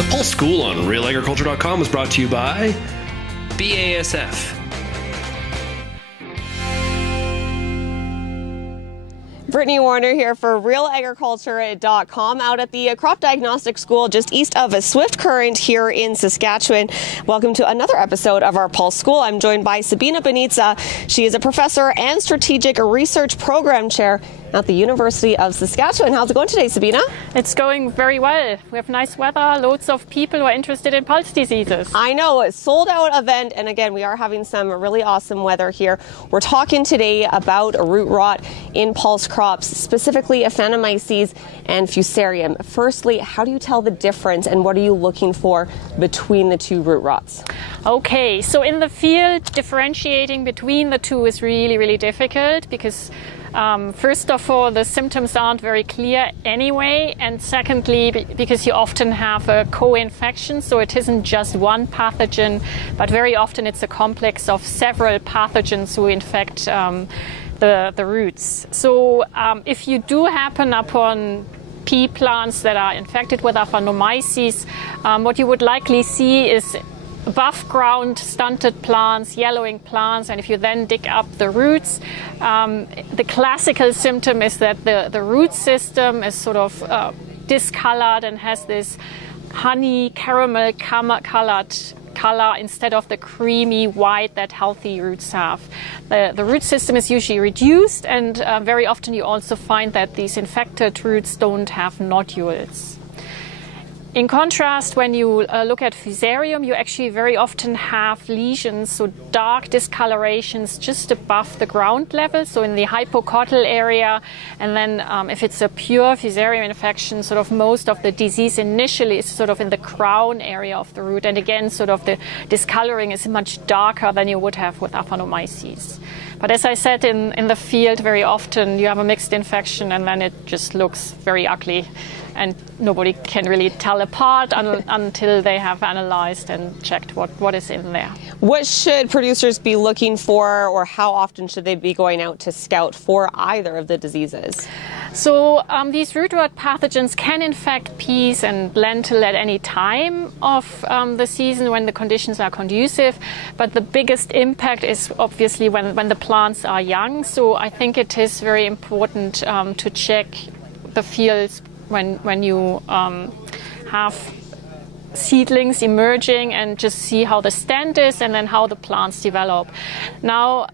The Pulse School on RealAgriculture.com was brought to you by BASF. Brittany Warner here for RealAgriculture.com out at the Crop Diagnostic School just east of Swift Current here in Saskatchewan. Welcome to another episode of our Pulse School. I'm joined by Sabine Banniza. She is a professor and strategic research program chair at the University of Saskatchewan. How's it going today, Sabine? It's going very well. We have nice weather, loads of people who are interested in pulse diseases. I know, a sold out event, and again, we are having some really awesome weather here. We're talking today about root rot in pulse crops, specifically Aphanomyces and fusarium. Firstly, how do you tell the difference and what are you looking for between the two root rots? Okay, so in the field, differentiating between the two is really difficult because first of all, the symptoms aren't very clear anyway, and secondly, because you often have a co-infection, so it isn't just one pathogen, but very often it's a complex of several pathogens who infect the roots. So if you do happen upon pea plants that are infected with Aphanomyces, what you would likely see is above ground stunted plants, yellowing plants, and if you then dig up the roots, the classical symptom is that the root system is sort of discolored and has this honey caramel colored color instead of the creamy white that healthy roots have. The root system is usually reduced, and very often you also find that these infected roots don't have nodules. In contrast, when you look at fusarium, you actually very often have lesions, so dark discolorations just above the ground level, so in the hypocotyl area. And then if it's a pure fusarium infection, sort of most of the disease initially is sort of in the crown area of the root. And again, sort of the discoloring is much darker than you would have with Aphanomyces. But as I said, in the field, very often you have a mixed infection and then it just looks very ugly. And nobody can really tell apart until they have analyzed and checked what is in there. What should producers be looking for, or how often should they be going out to scout for either of the diseases? So these root rot pathogens can infect peas and lentil at any time of the season when the conditions are conducive, but the biggest impact is obviously when the plants are young. So I think it is very important to check the fields when you have seedlings emerging and just see how the stand is and then how the plants develop. Now,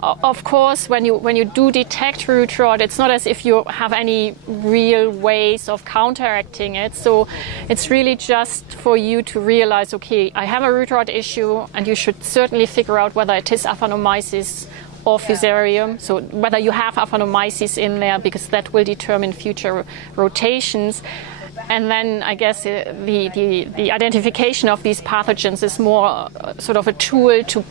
of course, when you do detect root rot, it's not as if you have any real ways of counteracting it. So it's really just for you to realize, okay, I have a root rot issue, and you should certainly figure out whether it is Aphanomyces or fusarium, so whether you have Aphanomyces in there, because that will determine future rotations. And then I guess the identification of these pathogens is more sort of a tool to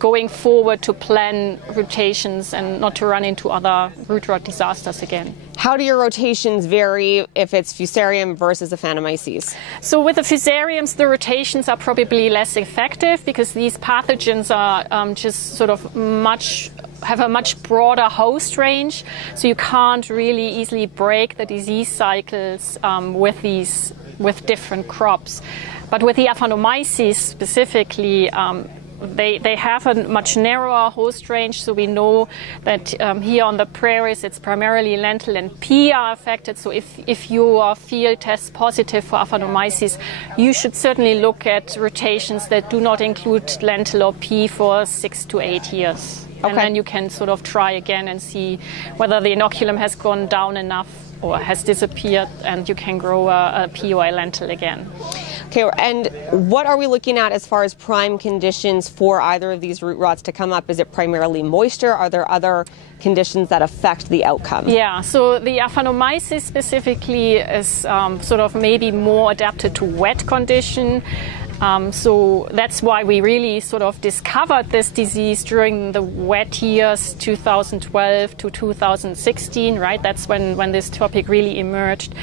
going forward to plan rotations and not to run into other root rot disasters again. How do your rotations vary if it's fusarium versus Aphanomyces? So with the fusariums, the rotations are probably less effective because these pathogens are just sort of have a much broader host range. So you can't really easily break the disease cycles with different crops. But with the Aphanomyces specifically, they have a much narrower host range, so we know that here on the prairies it's primarily lentil and pea are affected. So if your field tests positive for Aphanomyces, you should certainly look at rotations that do not include lentil or pea for 6 to 8 years. Okay. And then you can sort of try again and see whether the inoculum has gone down enough or has disappeared, and you can grow a pea or a lentil again. Okay, and what are we looking at as far as prime conditions for either of these root rots to come up? Is it primarily moisture? Are there other conditions that affect the outcome? Yeah, so the Aphanomyces specifically is sort of maybe more adapted to wet condition. So that's why we really sort of discovered this disease during the wet years 2012 to 2016, right? That's when this topic really emerged.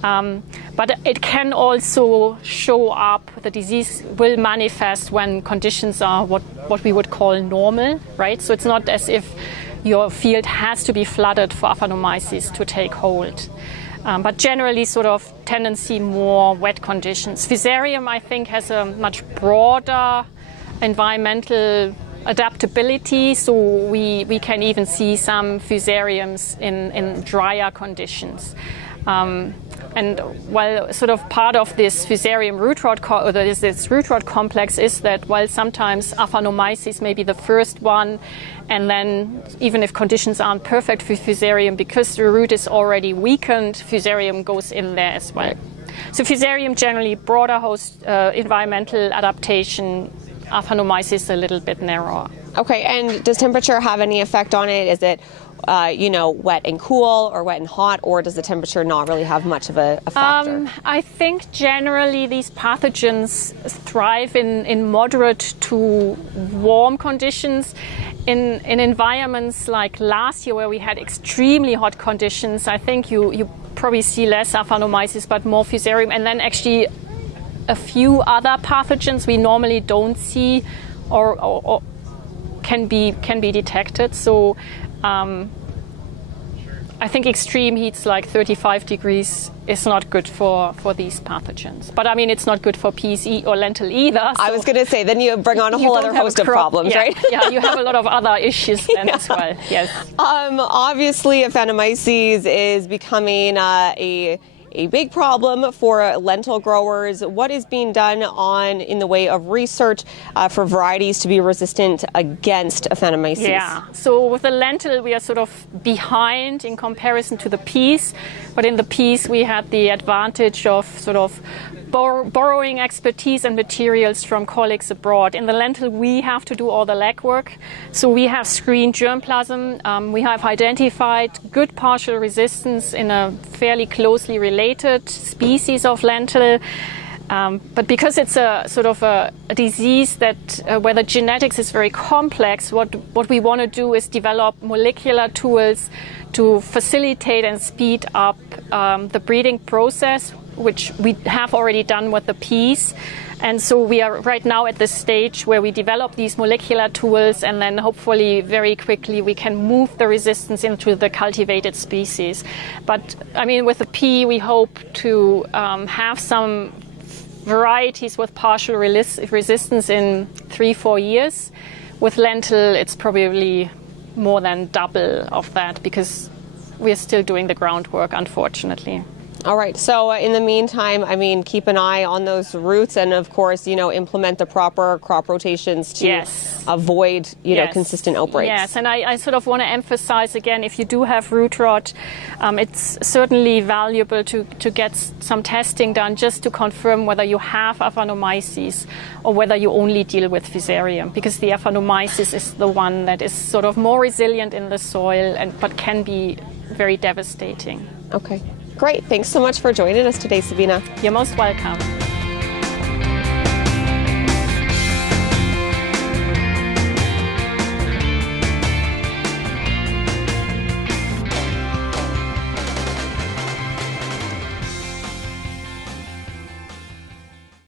But it can also show up, the disease will manifest when conditions are what we would call normal, right? So it's not as if your field has to be flooded for Aphanomyces to take hold. But generally sort of tendency more wet conditions. Fusarium, I think, has a much broader environmental adaptability, so we can even see some fusariums in drier conditions. And while sort of part of this fusarium root rot, or this root rot complex is that while sometimes Aphanomyces may be the first one, and then even if conditions aren't perfect for fusarium, because the root is already weakened, fusarium goes in there as well. So fusarium generally broader host environmental adaptation, Aphanomyces a little bit narrower. Okay, and does temperature have any effect on it? Is it wet and cool or wet and hot, or does the temperature not really have much of a factor? I think generally these pathogens thrive in moderate to warm conditions. In environments like last year where we had extremely hot conditions, I think you probably see less Aphanomyces but more fusarium, and then actually a few other pathogens we normally don't see or can be detected. So I think extreme heats like 35 degrees is not good for these pathogens. But I mean, it's not good for peas or lentil either. So I was going to say, then you bring on a whole other host of problems, yeah, right? Yeah, you have a lot of other issues then as well, yes. Obviously, Aphanomyces is becoming a big problem for lentil growers. What is being done in the way of research for varieties to be resistant against Aphanomyces? Yeah, so with the lentil we are sort of behind in comparison to the peas, but in the peas we had the advantage of sort of borrowing expertise and materials from colleagues abroad. In the lentil we have to do all the legwork, so we have screened germplasm, we have identified good partial resistance in a fairly closely related species of lentil, but because it's a sort of a disease that where the genetics is very complex, what we want to do is develop molecular tools to facilitate and speed up the breeding process, which we have already done with the peas. And so we are right now at the stage where we develop these molecular tools, and then hopefully very quickly we can move the resistance into the cultivated species. But I mean, with the pea we hope to have some varieties with partial resistance in 3-4 years. With lentil it's probably more than double of that, because we're still doing the groundwork, unfortunately. All right. So in the meantime, I mean, keep an eye on those roots, and of course, implement the proper crop rotations to avoid, consistent outbreaks. Yes, and I sort of want to emphasize again, if you do have root rot, it's certainly valuable to get some testing done just to confirm whether you have Aphanomyces or whether you only deal with fusarium, because the Aphanomyces is the one that is sort of more resilient in the soil but can be very devastating. Okay. Great. Thanks so much for joining us today, Sabine. You're most welcome.